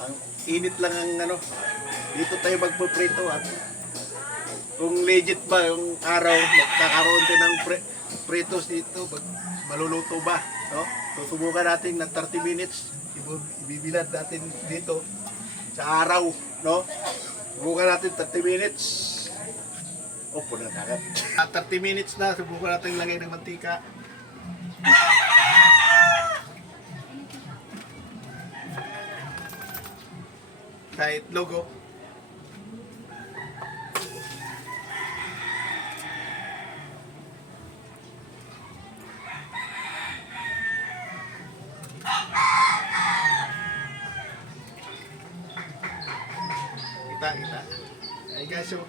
Ang init lang ang ano. Dito tayo magpuprito at kung legit ba yung araw, magkakaroon din ng pritos dito, maluluto ba, no? Susubukan natin ng 30 minutes, ibibilad natin dito sa araw, no? Subukan natin 30 minutes. Opo na kagad. 30 minutes na, subukan natin lagay ng mantika. Sa itlog, oh. Kita. Ay guys, so,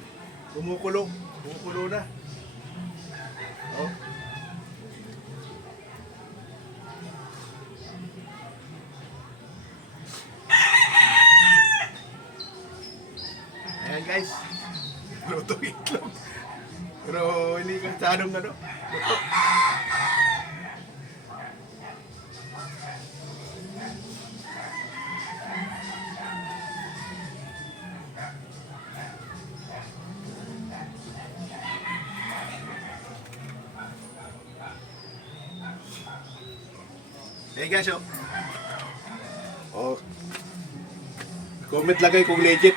kumukulo na. Oh. Ayan guys, luto itlog. Pero hindi ka sanong ano, luto. Hey guys, oh. Comment lagay kung legit.